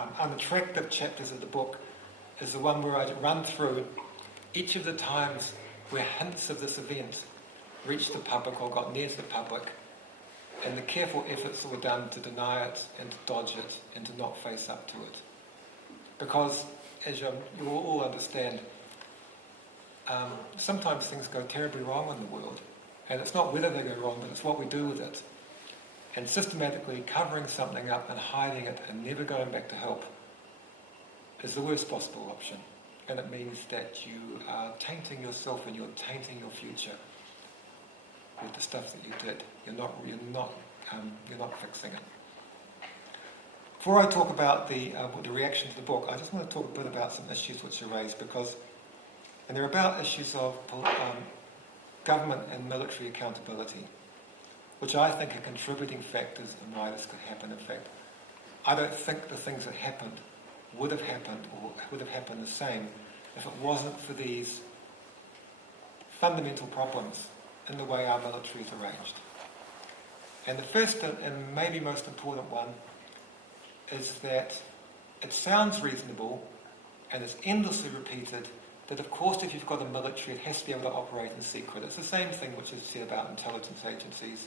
unattractive chapters of the book is the one where I run through each of the times where hints of this event reached the public or got near to the public, and the careful efforts that were done to deny it and to dodge it and to not face up to it. Because, as you all understand, sometimes things go terribly wrong in the world, and it's not whether they go wrong, but it's what we do with it. And systematically covering something up and hiding it and never going back to help is the worst possible option. And it means that you are tainting yourself and you're tainting your future with the stuff that you did. You're not fixing it. Before I talk about the reaction to the book, I just want to talk a bit about some issues which are raised, and they're about issues of government and military accountability, which I think are contributing factors in why this could happen. In fact, I don't think the things that happened would have happened or would have happened the same if it wasn't for these fundamental problems in the way our military is arranged. And the first and maybe most important one is that it sounds reasonable and it's endlessly repeated that of course if you've got a military it has to be able to operate in secret. It's the same thing which is said about intelligence agencies.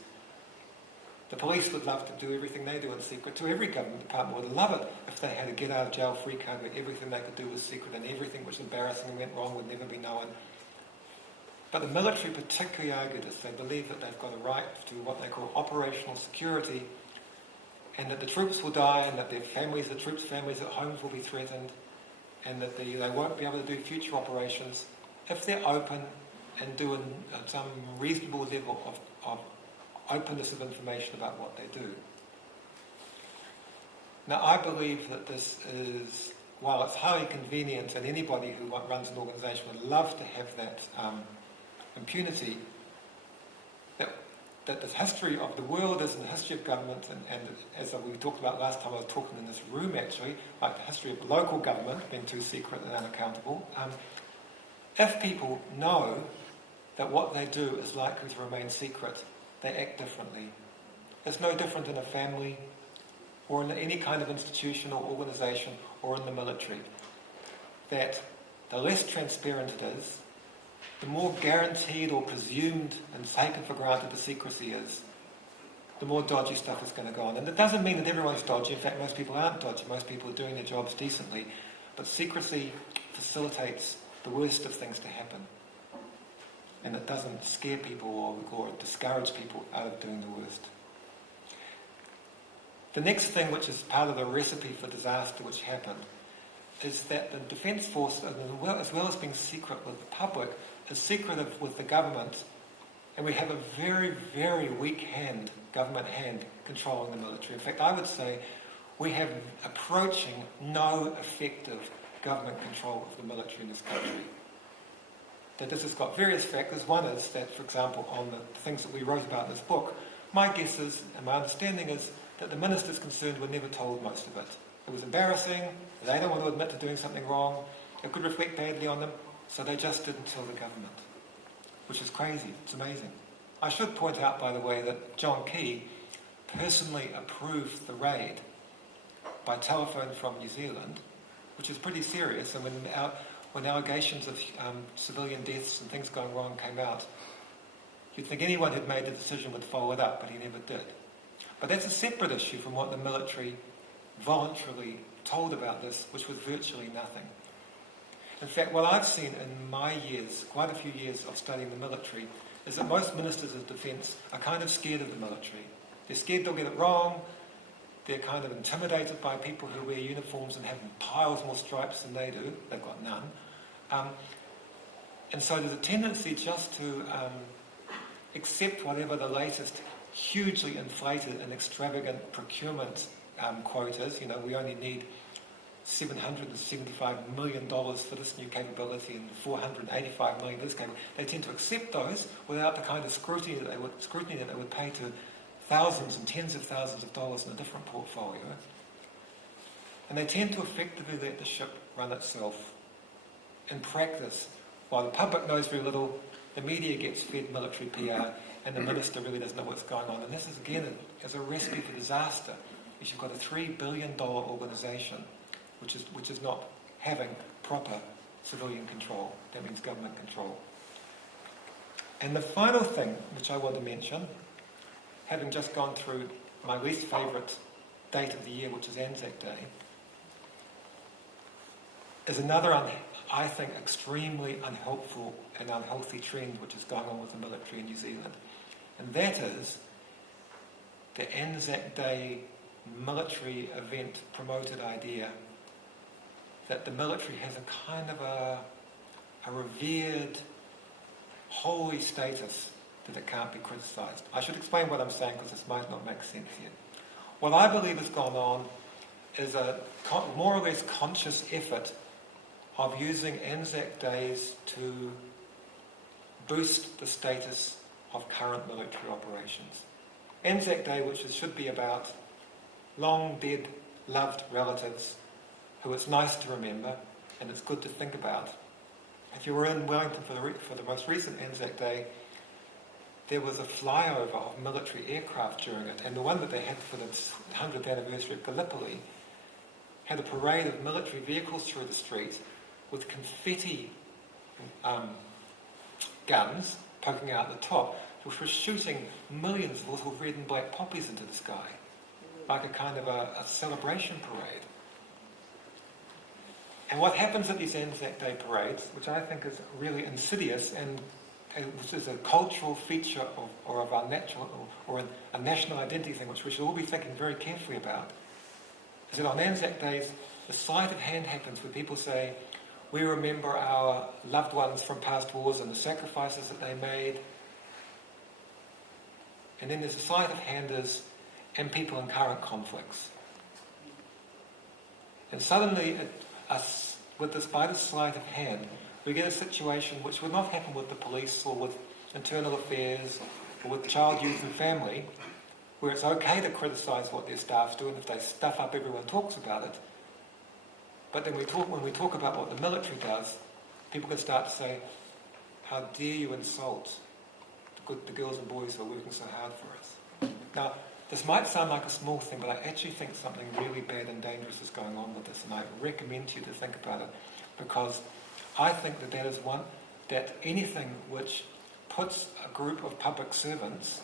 The police would love to do everything they do in secret. To every government department would love it if they had a get out of jail free card where everything they could do was secret and everything which was embarrassing and went wrong would never be known. But the military particularly argue this. They believe that they've got a right to what they call operational security, and that the troops will die and that their families, the troops' families at homes will be threatened, and that they won't be able to do future operations if they're open and do some reasonable level of openness of information about what they do. Now, I believe that this is, while it's highly convenient and anybody who runs an organisation would love to have that impunity, that the history of the world is in the history of government, and as we talked about last time I was talking in this room actually, like the history of local government being too secret and unaccountable, if people know that what they do is likely to remain secret, they act differently. It's no different in a family or in any kind of institution or organisation or in the military. That the less transparent it is, the more guaranteed or presumed and taken for granted the secrecy is, the more dodgy stuff is going to go on. And it doesn't mean that everyone's dodgy. In fact, most people aren't dodgy. Most people are doing their jobs decently. But secrecy facilitates the worst of things to happen. And it doesn't scare people or discourage people out of doing the worst. The next thing, which is part of the recipe for disaster which happened, is that the Defence Force, as well as being secret with the public, is secretive with the government, and we have a very, very weak government hand controlling the military. In fact, I would say we have approaching no effective government control of the military in this country. That this has got various factors. One is that, for example, on the things that we wrote about in this book, my guess is, and my understanding is, that the ministers concerned were never told most of it. It was embarrassing, they don't want to admit to doing something wrong, it could reflect badly on them, so they just didn't tell the government. Which is crazy, it's amazing. I should point out, by the way, that John Key personally approved the raid by telephone from New Zealand, which is pretty serious, and when allegations of civilian deaths and things going wrong came out, you'd think anyone who'd made the decision would follow it up, but he never did. But that's a separate issue from what the military voluntarily told about this, which was virtually nothing. In fact, what I've seen in my years, quite a few years of studying the military, is that most ministers of defence are kind of scared of the military. They're scared they'll get it wrong, they're kind of intimidated by people who wear uniforms and have piles more stripes than they do. They've got none. And so there's a tendency just to accept whatever the latest hugely inflated and extravagant procurement quote is. We only need $775 million for this new capability and $485 million for this capability. They tend to accept those without the kind of scrutiny that they would pay to thousands and tens of thousands of dollars in a different portfolio. And they tend to effectively let the ship run itself. In practice, while the public knows very little, the media gets fed military PR, and the minister really doesn't know what's going on. And this is, again, is a recipe for disaster. If you've got a $3 billion organisation which is not having proper civilian control. That means government control. And the final thing which I want to mention, having just gone through my least favourite date of the year, which is Anzac Day, is another, I think, extremely unhelpful and unhealthy trend which is going on with the military in New Zealand. And that is the Anzac Day military event promoted idea that the military has a kind of a revered, holy status that it can't be criticised. I should explain what I'm saying because this might not make sense yet. What I believe has gone on is a more or less conscious effort of using Anzac Days to boost the status of current military operations. Anzac Day, which should be about long dead, loved relatives who it's nice to remember and it's good to think about. If you were in Wellington for the most recent Anzac Day, there was a flyover of military aircraft during it, and the one that they had for the 100th anniversary of Gallipoli had a parade of military vehicles through the street with confetti guns poking out the top, which were shooting millions of little red and black poppies into the sky, like a kind of a celebration parade. And what happens at these Anzac Day parades, which I think is really insidious and which is a cultural feature of our natural or a national identity thing, which we should all be thinking very carefully about, is that on Anzac Days, the sleight of hand happens where people say, we remember our loved ones from past wars and the sacrifices that they made. And then there's a sleight of handers and people in current conflicts. And suddenly, with this by the sleight of hand, we get a situation which would not happen with the police or with internal affairs or with child, youth and family, where it's okay to criticise what their staffs do, and if they stuff up, everyone talks about it. But then when we talk about what the military does, people can start to say, how dare you insult the girls and boys who are working so hard for us. Now, this might sound like a small thing, but I actually think something really bad and dangerous is going on with this, and I recommend to you to think about it, because I think that anything which puts a group of public servants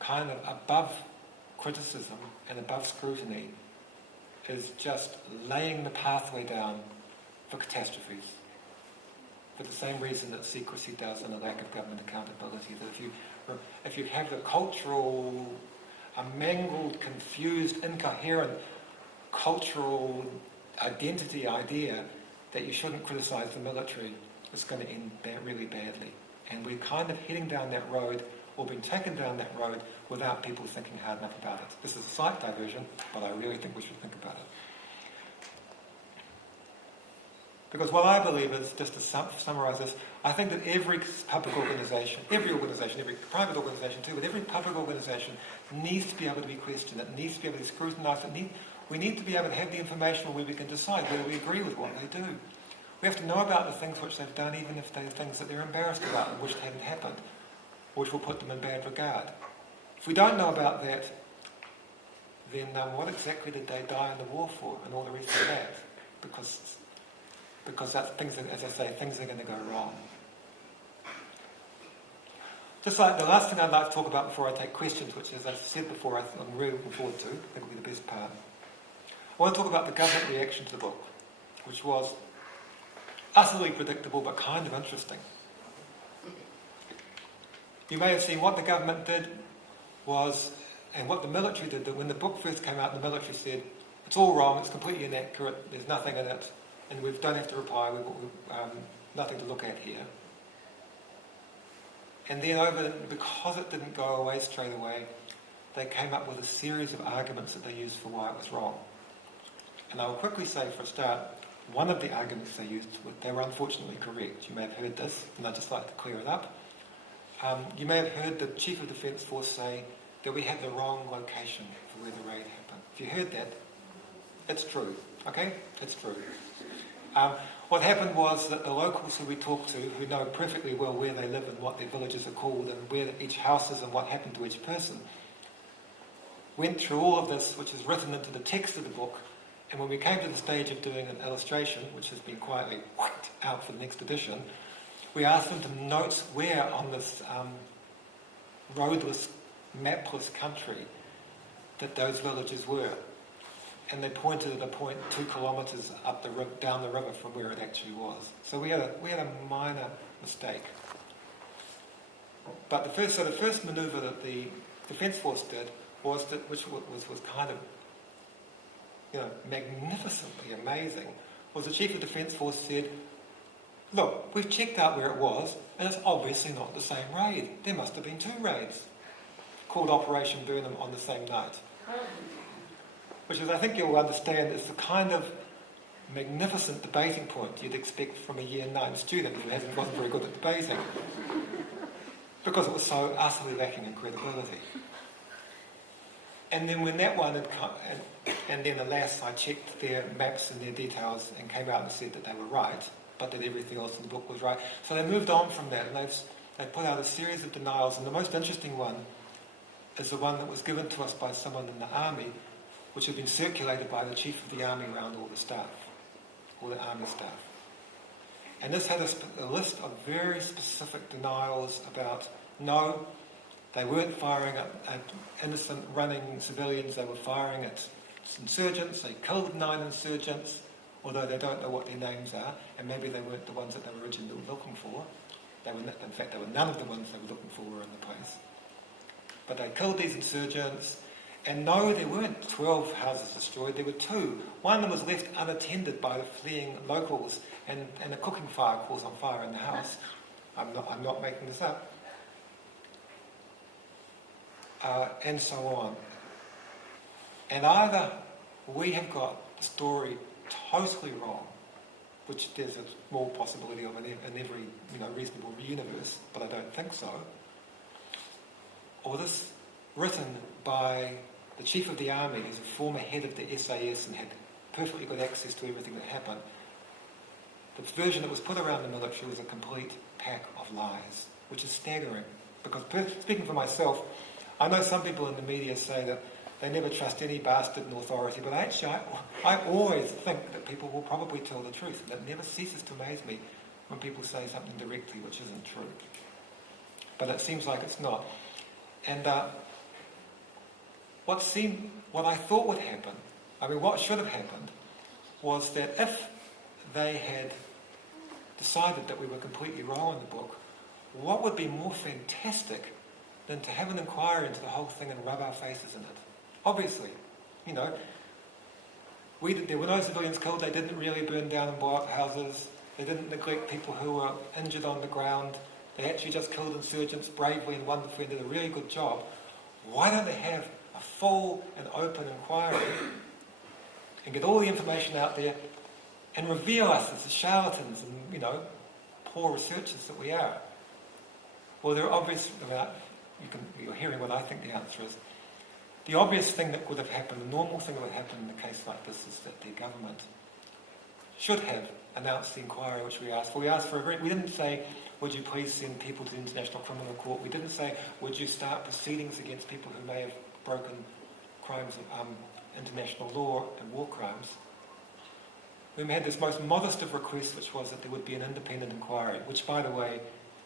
kind of above criticism and above scrutiny is just laying the pathway down for catastrophes. For the same reason that secrecy does and a lack of government accountability. That if you have the cultural, a mangled, confused, incoherent cultural identity idea that you shouldn't criticise the military, it's going to end really badly. And we're kind of heading down that road, or being taken down that road, without people thinking hard enough about it. This is a slight diversion, but I really think we should think about it. Because what I believe is, just to summarise this, I think that every public organisation, every private organisation too, but every public organisation needs to be able to be questioned. It needs to be able to be scrutinised. We need to be able to have the information where we can decide whether we agree with what they do. We have to know about the things which they've done, even if they're things that they're embarrassed about and which haven't happened, which will put them in bad regard. If we don't know about that, then what exactly did they die in the war for, and all the rest of that? Because that's things, as I say, things are going to go wrong. Just like the last thing I'd like to talk about before I take questions, which, as I said before, I'm really looking forward to, I think will be the best part. I want to talk about the government reaction to the book, which was utterly predictable but kind of interesting. You may have seen what the government did was, and what the military did, that when the book first came out, the military said, it's all wrong, it's completely inaccurate, there's nothing in it, and we don't have to reply, we've nothing to look at here. And then because it didn't go away straight away, they came up with a series of arguments that they used for why it was wrong. And I will quickly say, for a start, one of the arguments they used, they were unfortunately correct. You may have heard this, and I'd just like to clear it up. You may have heard the Chief of Defence Force say that we had the wrong location for where the raid happened. If you heard that, it's true, okay? It's true. What happened was that the locals who we talked to, who know perfectly well where they live and what their villages are called and where each house is and what happened to each person, went through all of this, which is written into the text of the book, And when we came to the stage of doing an illustration, which has been quietly whacked out for the next edition, we asked them to note where on this roadless, mapless country that those villages were. And they pointed at a point 2 kilometres up down the river from where it actually was. So we had a minor mistake. But the first manoeuvre that the Defence Force did was kind of, magnificently amazing. Was the Chief of Defence Force said, "Look, we've checked out where it was, and it's obviously not the same raid. There must have been 2 raids called Operation Burnham on the same night." Which is, I think you'll understand, is the kind of magnificent debating point you'd expect from a Year 9 student who wasn't very good at debating, because it was so utterly lacking in credibility. And then when that one had come, and then alas, I checked their maps and their details and came out and said that they were right, but that everything else in the book was right. So they moved on from that, and they put out a series of denials, and the most interesting one is the one that was given to us by someone in the army, which had been circulated by the Chief of the Army around all the staff, all the army staff. And this had a list of very specific denials about, no, they weren't firing at innocent running civilians, they were firing at insurgents, they killed 9 insurgents, although they don't know what their names are, and maybe they weren't the ones that they were originally looking for. In fact, they were none of the ones they were looking for were in the place. But they killed these insurgents, and no, there weren't 12 houses destroyed, there were 2. One of them was left unattended by the fleeing locals, and a cooking fire caught on fire in the house. I'm not making this up. And so on. And either we have got the story totally wrong, which there's a small possibility of in every reasonable universe, but I don't think so, or this written by the Chief of the Army, who's a former head of the SAS and had perfectly good access to everything that happened. The version that was put around the military was a complete pack of lies, which is staggering. Because speaking for myself, I know some people in the media say that they never trust any bastard in authority, but actually I always think that people will probably tell the truth. And it never ceases to amaze me when people say something directly which isn't true. But it seems like it's not. And what I thought would happen, what should have happened, was that if they had decided that we were completely wrong in the book, what would be more fantastic than to have an inquiry into the whole thing and rub our faces in it? Obviously, there were no civilians killed, they didn't really burn down and blow up houses, they didn't neglect people who were injured on the ground, they actually just killed insurgents bravely and wonderfully and did a really good job. Why don't they have a full and open inquiry and get all the information out there and reveal us as the charlatans and, poor researchers that we are? Well, they're obvious, you're hearing what I think the answer is. The obvious thing that would have happened, the normal thing that would happen in a case like this, is that the government should have announced the inquiry which we asked for. We didn't say, would you please send people to the International Criminal Court? We didn't say, would you start proceedings against people who may have broken crimes of international law and war crimes? We had this most modest of requests, which was that there would be an independent inquiry, which, by the way,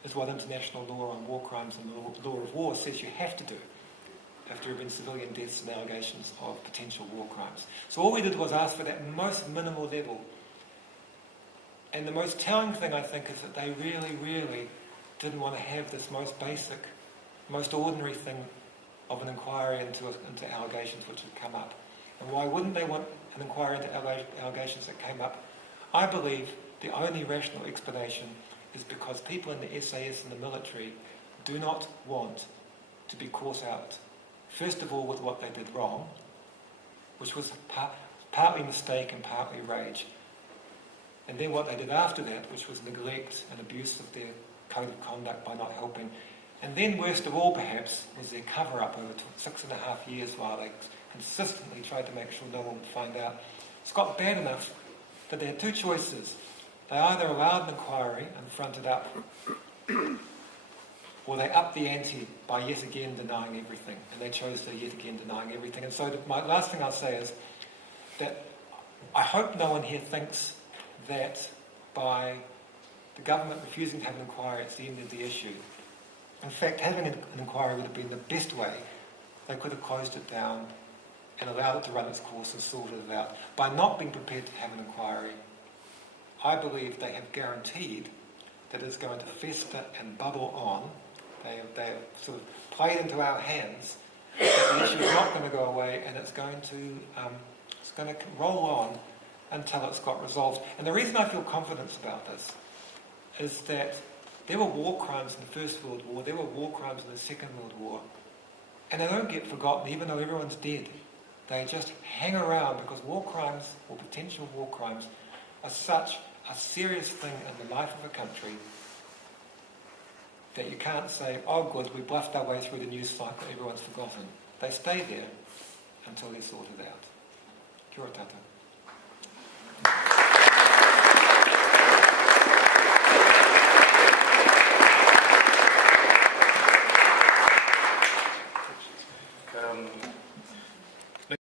is what international law on war crimes and the law of war says you have to do if there have been civilian deaths and allegations of potential war crimes. So all we did was ask for that most minimal level. And the most telling thing, I think, is that they really, really didn't want to have this most basic, most ordinary thing of an inquiry into allegations which had come up. And why wouldn't they want an inquiry into allegations that came up? I believe the only rational explanation is because people in the SAS and the military do not want to be caught out, first of all, with what they did wrong, which was partly mistake and partly rage, and then what they did after that, which was neglect and abuse of their code of conduct by not helping, and then worst of all, perhaps, was their cover-up over 6.5 years while they consistently tried to make sure no one would find out. It's got bad enough that they had 2 choices. They either allowed an inquiry and fronted up, or they upped the ante by yet again denying everything. And they chose to yet again denying everything. And so my last thing I'll say is that I hope no one here thinks that by the government refusing to have an inquiry, it's the end of the issue. In fact, having an inquiry would have been the best way. They could have closed it down and allowed it to run its course and sorted it out. By not being prepared to have an inquiry, I believe they have guaranteed that it's going to fester and bubble on. They have sort of played into our hands that the issue is not going to go away, and it's going to roll on until it's got resolved. And the reason I feel confidence about this is that there were war crimes in the First World War, there were war crimes in the Second World War, and they don't get forgotten even though everyone's dead. They just hang around because war crimes, or potential war crimes, are such a serious thing in the life of a country that you can't say, oh good, we bluffed our way through the news cycle, everyone's forgotten. They stay there until they're sorted out. Kia ora tātou.